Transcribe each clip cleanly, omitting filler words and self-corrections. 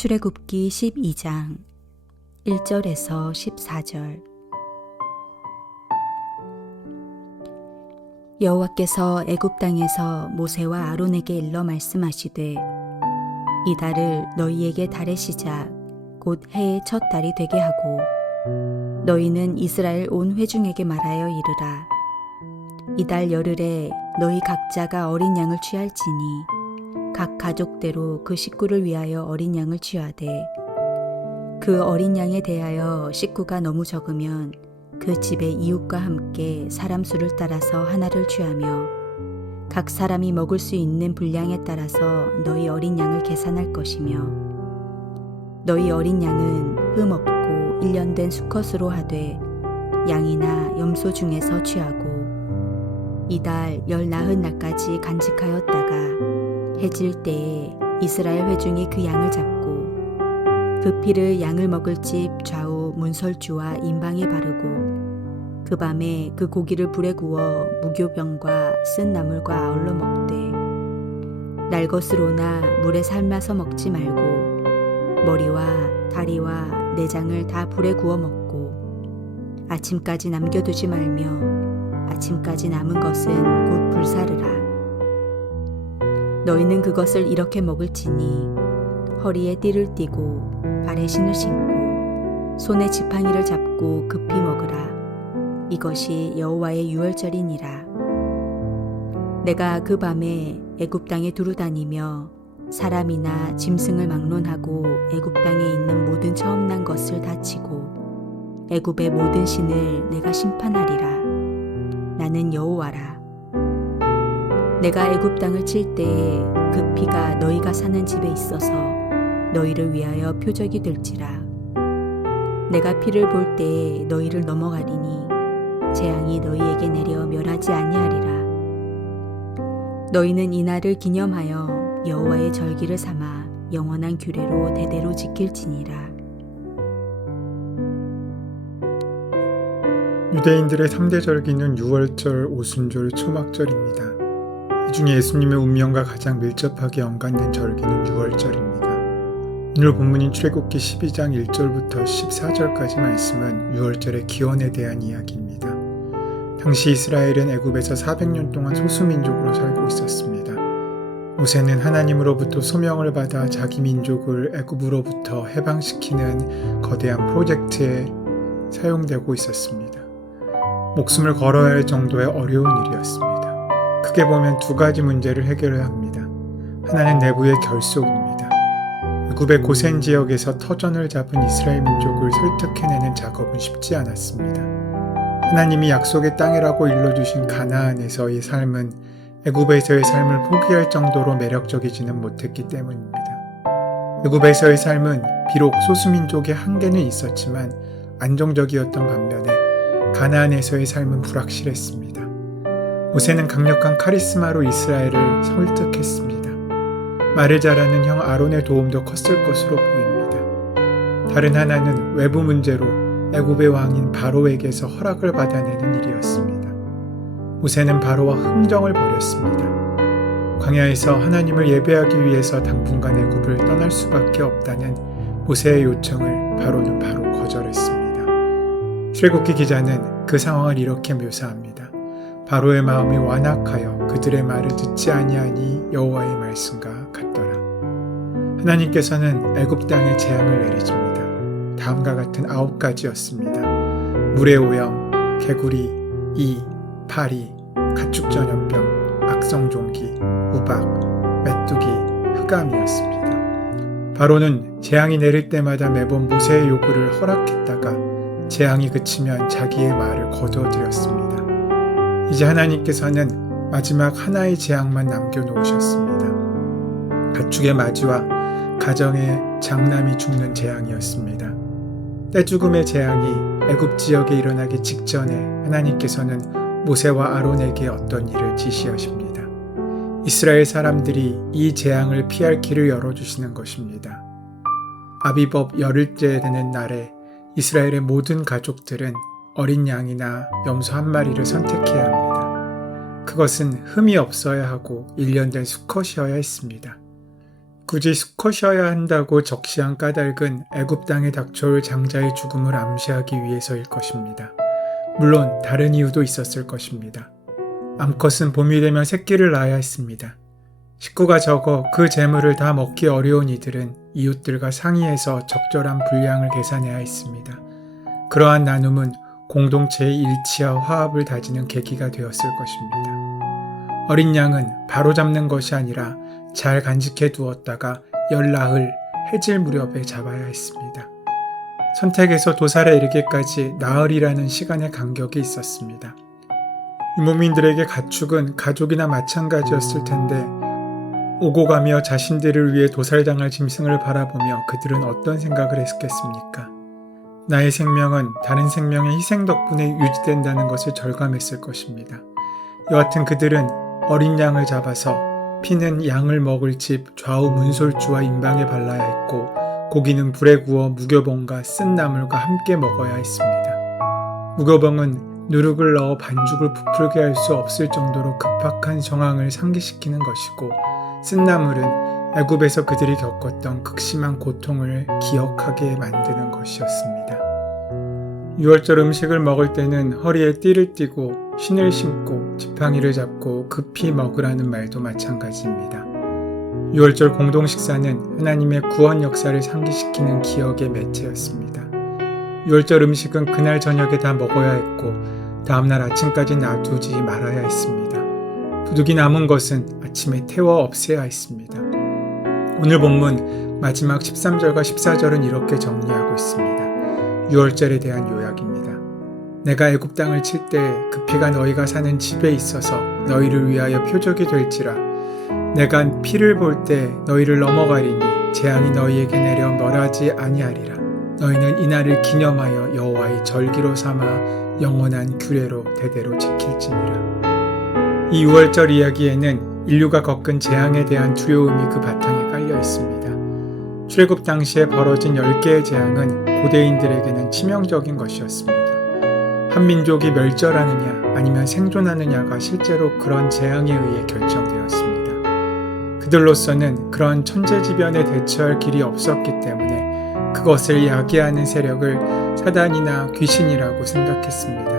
출애굽기 12장 1절에서 14절. 여호와께서 애굽 땅에서 모세와 아론에게 일러 말씀하시되 이 달을 너희에게 달의 시작 곧 해의 첫 달이 되게 하고 너희는 이스라엘 온 회중에게 말하여 이르라. 이 달 열흘에 너희 각자가 어린 양을 취할지니 각 가족대로 그 식구를 위하여 어린 양을 취하되 그 어린 양에 대하여 식구가 너무 적으면 그 집의 이웃과 함께 사람 수를 따라서 하나를 취하며 각 사람이 먹을 수 있는 분량에 따라서 너희 어린 양을 계산할 것이며 너희 어린 양은 흠 없고 1년 된 수컷으로 하되 양이나 염소 중에서 취하고 이달 열 나흔 날까지 간직하였다가 해질 때에 이스라엘 회중이 그 양을 잡고 그 피를 양을 먹을 집 좌우 문설주와 임방에 바르고 그 밤에 그 고기를 불에 구워 무교병과 쓴 나물과 아울러 먹되 날것으로나 물에 삶아서 먹지 말고 머리와 다리와 내장을 다 불에 구워 먹고 아침까지 남겨두지 말며 아침까지 남은 것은 곧 불사르라. 너희는 그것을 이렇게 먹을지니 허리에 띠를 띠고 발에 신을 신고 손에 지팡이를 잡고 급히 먹으라. 이것이 여호와의 유월절이니라. 내가 그 밤에 애굽 땅에 두루 다니며 사람이나 짐승을 막론하고 애굽 땅에 있는 모든 처음 난 것을 다치고 애굽의 모든 신을 내가 심판하리라. 나는 여호와라. 내가 애굽 땅을 칠 때에 그 피가 너희가 사는 집에 있어서 너희를 위하여 표적이 될지라. 내가 피를 볼 때에 너희를 넘어가리니 재앙이 너희에게 내려 멸하지 아니하리라. 너희는 이날을 기념하여 여호와의 절기를 삼아 영원한 규례로 대대로 지킬지니라. 유대인들의 3대 절기는 유월절, 오순절, 초막절입니다. 이 중에 예수님의 운명과 가장 밀접하게 연관된 절기는 유월절입니다. 오늘 본문인 출애굽기 12장 1절부터 14절까지 말씀은 유월절의 기원에 대한 이야기입니다. 당시 이스라엘은 애굽에서 400년 동안 소수민족으로 살고 있었습니다. 모세는 하나님으로부터 소명을 받아 자기 민족을 애굽으로부터 해방시키는 거대한 프로젝트에 사용되고 있었습니다. 목숨을 걸어야 할 정도의 어려운 일이었습니다. 크게 보면 두 가지 문제를 해결해야 합니다. 하나는 내부의 결속입니다. 애굽의 고센 지역에서 터전을 잡은 이스라엘 민족을 설득해내는 작업은 쉽지 않았습니다. 하나님이 약속의 땅이라고 일러주신 가나안에서의 삶은 애굽에서의 삶을 포기할 정도로 매력적이지는 못했기 때문입니다. 애굽에서의 삶은 비록 소수민족의 한계는 있었지만 안정적이었던 반면에 가나안에서의 삶은 불확실했습니다. 모세는 강력한 카리스마로 이스라엘을 설득했습니다. 말을 잘하는 형 아론의 도움도 컸을 것으로 보입니다. 다른 하나는 외부 문제로 애굽의 왕인 바로에게서 허락을 받아내는 일이었습니다. 모세는 바로와 흥정을 벌였습니다. 광야에서 하나님을 예배하기 위해서 당분간 애굽을 떠날 수밖에 없다는 모세의 요청을 바로는 바로 거절했습니다. 출애굽기 기자는 그 상황을 이렇게 묘사합니다. 바로의 마음이 완악하여 그들의 말을 듣지 아니하니 여호와의 말씀과 같더라. 하나님께서는 애굽 땅에 재앙을 내리십니다. 다음과 같은 9가지였습니다. 물의 오염, 개구리, 이, 파리, 가축전염병, 악성종기, 우박, 메뚜기, 흑암이었습니다. 바로는 재앙이 내릴 때마다 매번 모세의 요구를 허락했다가 재앙이 그치면 자기의 말을 거두어들였습니다. 이제 하나님께서는 마지막 하나의 재앙만 남겨놓으셨습니다. 가축의 마지와 가정의 장남이 죽는 재앙이었습니다. 떼죽음의 재앙이 애굽 지역에 일어나기 직전에 하나님께서는 모세와 아론에게 어떤 일을 지시하십니다. 이스라엘 사람들이 이 재앙을 피할 길을 열어주시는 것입니다. 아비법 열흘째 되는 날에 이스라엘의 모든 가족들은 어린 양이나 염소 한 마리를 선택해야 합니다. 그것은 흠이 없어야 하고 1년 된 수컷이어야 했습니다. 굳이 수컷이어야 한다고 적시한 까닭은 애굽 땅에 닥쳐올 장자의 죽음을 암시하기 위해서일 것입니다. 물론 다른 이유도 있었을 것입니다. 암컷은 봄이 되면 새끼를 낳아야 했습니다. 식구가 적어 그 재물을 다 먹기 어려운 이들은 이웃들과 상의해서 적절한 분량을 계산해야 했습니다. 그러한 나눔은 공동체의 일치와 화합을 다지는 계기가 되었을 것입니다. 어린 양은 바로 잡는 것이 아니라 잘 간직해 두었다가 열나흘 해질 무렵에 잡아야 했습니다. 선택에서 도살에 이르기까지 나흘이라는 시간의 간격이 있었습니다. 유목민들에게 가축은 가족이나 마찬가지였을 텐데 오고 가며 자신들을 위해 도살당할 짐승을 바라보며 그들은 어떤 생각을 했겠습니까? 나의 생명은 다른 생명의 희생 덕분에 유지된다는 것을 절감했을 것입니다. 여하튼 그들은 어린 양을 잡아서 피는 양을 먹을 집 좌우 문솔주와 임방에 발라야 했고 고기는 불에 구워 무교봉과 쓴 나물과 함께 먹어야 했습니다. 무교봉은 누룩을 넣어 반죽을 부풀게 할 수 없을 정도로 급박한 정황을 상기시키는 것이고 쓴 나물은 애굽에서 그들이 겪었던 극심한 고통을 기억하게 만드는 것이었습니다. 유월절 음식을 먹을 때는 허리에 띠를 띠고 신을 신고 지팡이를 잡고 급히 먹으라는 말도 마찬가지입니다. 유월절 공동식사는 하나님의 구원 역사를 상기시키는 기억의 매체였습니다. 유월절 음식은 그날 저녁에 다 먹어야 했고 다음날 아침까지 놔두지 말아야 했습니다. 부득이 남은 것은 아침에 태워 없애야 했습니다. 오늘 본문 마지막 13절과 14절은 이렇게 정리하고 있습니다. 유월절에 대한 요약입니다. 내가 애굽 땅을 칠 때 그 피가 너희가 사는 집에 있어서 너희를 위하여 표적이 될지라. 내가 피를 볼 때 너희를 넘어가리니 재앙이 너희에게 내려 멸하지 아니하리라. 너희는 이날을 기념하여 여호와의 절기로 삼아 영원한 규례로 대대로 지킬지니라. 이 유월절 이야기에는 인류가 겪은 재앙에 대한 두려움이 그 바탕에 깔려 있습니다. 출애굽 당시에 벌어진 10개의 재앙은 고대인들에게는 치명적인 것이었습니다. 한 민족이 멸절하느냐 아니면 생존하느냐가 실제로 그런 재앙에 의해 결정되었습니다. 그들로서는 그런 천재지변에 대처할 길이 없었기 때문에 그것을 야기하는 세력을 사단이나 귀신이라고 생각했습니다.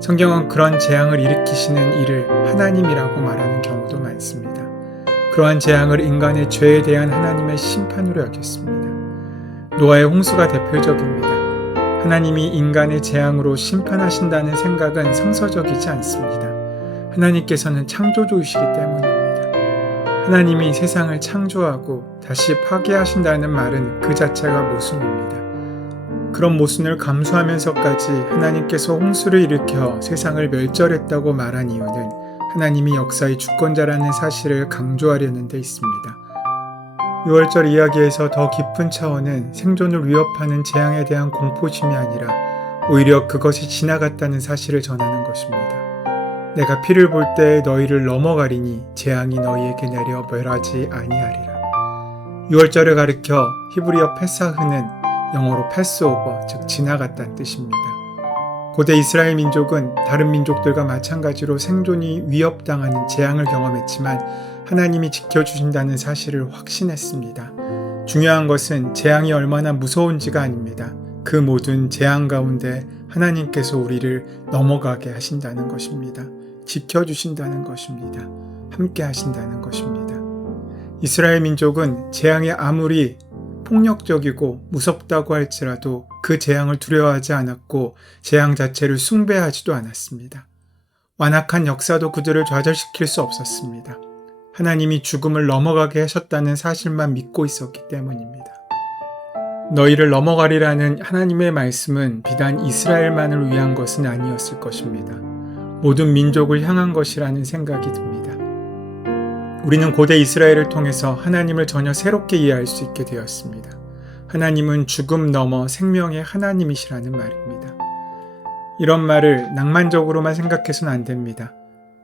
성경은 그런 재앙을 일으키시는 이를 하나님이라고 말하는 경우도 많습니다. 그러한 재앙을 인간의 죄에 대한 하나님의 심판으로 여겼습니다. 노아의 홍수가 대표적입니다. 하나님이 인간의 재앙으로 심판하신다는 생각은 성서적이지 않습니다. 하나님께서는 창조주이시기 때문입니다. 하나님이 세상을 창조하고 다시 파괴하신다는 말은 그 자체가 모순입니다. 그런 모순을 감수하면서까지 하나님께서 홍수를 일으켜 세상을 멸절했다고 말한 이유는 하나님이 역사의 주권자라는 사실을 강조하려는 데 있습니다. 유월절 이야기에서 더 깊은 차원은 생존을 위협하는 재앙에 대한 공포심이 아니라 오히려 그것이 지나갔다는 사실을 전하는 것입니다. 내가 피를 볼 때 너희를 넘어가리니 재앙이 너희에게 내려 멸하지 아니하리라. 유월절을 가리켜 히브리어 페사흐는 영어로 패스오버, 즉 지나갔다는 뜻입니다. 고대 이스라엘 민족은 다른 민족들과 마찬가지로 생존이 위협당하는 재앙을 경험했지만 하나님이 지켜주신다는 사실을 확신했습니다. 중요한 것은 재앙이 얼마나 무서운지가 아닙니다. 그 모든 재앙 가운데 하나님께서 우리를 넘어가게 하신다는 것입니다. 지켜주신다는 것입니다. 함께 하신다는 것입니다. 이스라엘 민족은 재앙이 아무리 폭력적이고 무섭다고 할지라도 그 재앙을 두려워하지 않았고 재앙 자체를 숭배하지도 않았습니다. 완악한 역사도 그들을 좌절시킬 수 없었습니다. 하나님이 죽음을 넘어가게 하셨다는 사실만 믿고 있었기 때문입니다. 너희를 넘어가리라는 하나님의 말씀은 비단 이스라엘만을 위한 것은 아니었을 것입니다. 모든 민족을 향한 것이라는 생각이 듭니다. 우리는 고대 이스라엘을 통해서 하나님을 전혀 새롭게 이해할 수 있게 되었습니다. 하나님은 죽음 넘어 생명의 하나님이시라는 말입니다. 이런 말을 낭만적으로만 생각해서는 안 됩니다.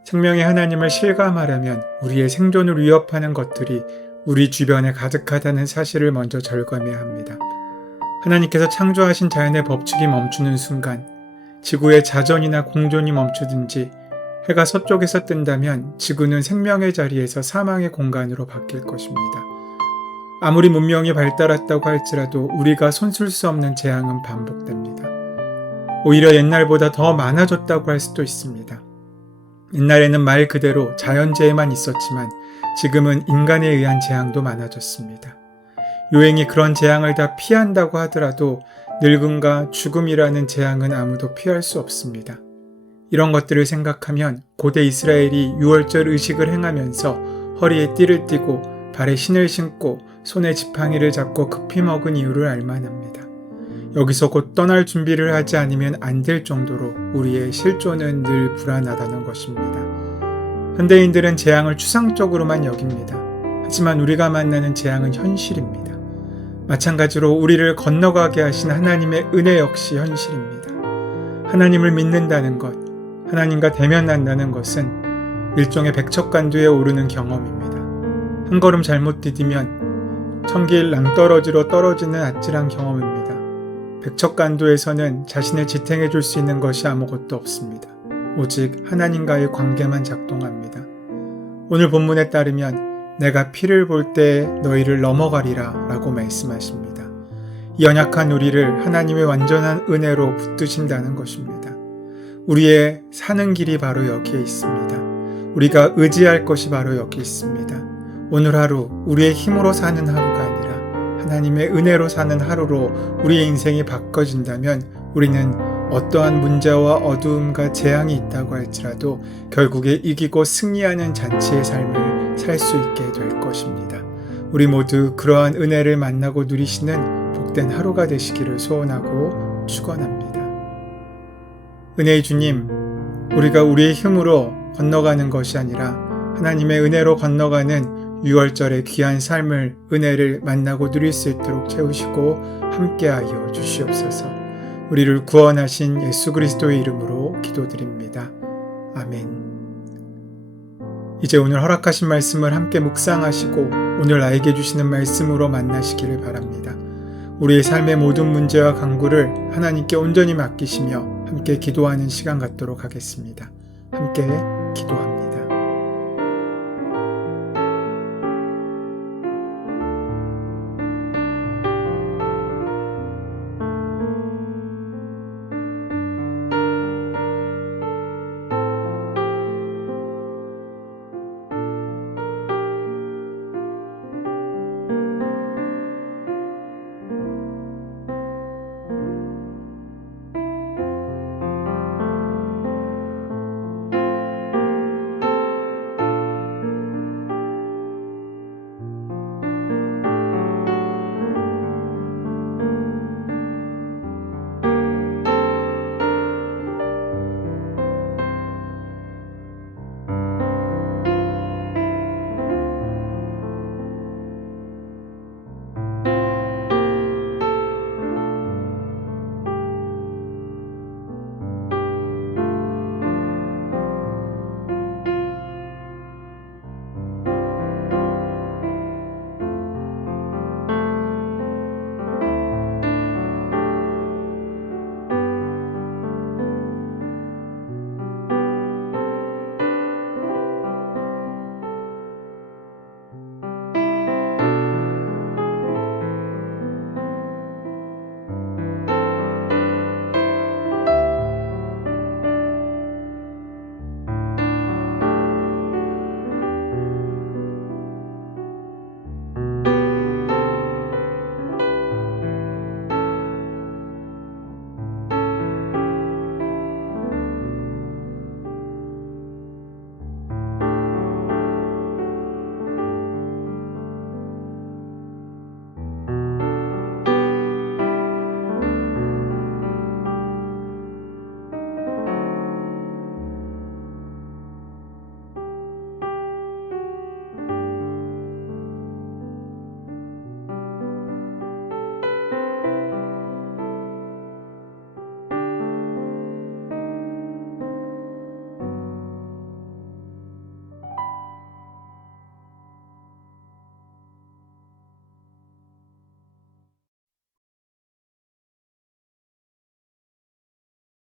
생명의 하나님을 실감하려면 우리의 생존을 위협하는 것들이 우리 주변에 가득하다는 사실을 먼저 절감해야 합니다. 하나님께서 창조하신 자연의 법칙이 멈추는 순간 지구의 자전이나 공존이 멈추든지 해가 서쪽에서 뜬다면 지구는 생명의 자리에서 사망의 공간으로 바뀔 것입니다. 아무리 문명이 발달했다고 할지라도 우리가 손쓸 수 없는 재앙은 반복됩니다. 오히려 옛날보다 더 많아졌다고 할 수도 있습니다. 옛날에는 말 그대로 자연재해만 있었지만 지금은 인간에 의한 재앙도 많아졌습니다. 요행이 그런 재앙을 다 피한다고 하더라도 늙음과 죽음이라는 재앙은 아무도 피할 수 없습니다. 이런 것들을 생각하면 고대 이스라엘이 유월절 의식을 행하면서 허리에 띠를 띠고 발에 신을 신고 손에 지팡이를 잡고 급히 먹은 이유를 알만합니다. 여기서 곧 떠날 준비를 하지 않으면 안 될 정도로 우리의 실존은 늘 불안하다는 것입니다. 현대인들은 재앙을 추상적으로만 여깁니다. 하지만 우리가 만나는 재앙은 현실입니다. 마찬가지로 우리를 건너가게 하신 하나님의 은혜 역시 현실입니다. 하나님을 믿는다는 것, 하나님과 대면한다는 것은 일종의 백척간두에 오르는 경험입니다. 한 걸음 잘못 디디면 천길 낭떠러지로 떨어지는 아찔한 경험입니다. 백척간두에서는 자신을 지탱해 줄 수 있는 것이 아무것도 없습니다. 오직 하나님과의 관계만 작동합니다. 오늘 본문에 따르면 내가 피를 볼 때 너희를 넘어가리라 라고 말씀하십니다. 이 연약한 우리를 하나님의 완전한 은혜로 붙드신다는 것입니다. 우리의 사는 길이 바로 여기에 있습니다. 우리가 의지할 것이 바로 여기 있습니다. 오늘 하루 우리의 힘으로 사는 하루가 아니라 하나님의 은혜로 사는 하루로 우리의 인생이 바꿔진다면 우리는 어떠한 문제와 어두움과 재앙이 있다고 할지라도 결국에 이기고 승리하는 잔치의 삶을 살 수 있게 될 것입니다. 우리 모두 그러한 은혜를 만나고 누리시는 복된 하루가 되시기를 소원하고 축원합니다. 은혜의 주님, 우리가 우리의 힘으로 건너가는 것이 아니라 하나님의 은혜로 건너가는 6월절의 귀한 삶을 은혜를 만나고 누릴 수 있도록 채우시고 함께하여 주시옵소서. 우리를 구원하신 예수 그리스도의 이름으로 기도드립니다. 아멘. 이제 오늘 허락하신 말씀을 함께 묵상하시고 오늘 나에게 주시는 말씀으로 만나시기를 바랍니다. 우리의 삶의 모든 문제와 간구를 하나님께 온전히 맡기시며 함께 기도하는 시간 갖도록 하겠습니다. 함께 기도합니다.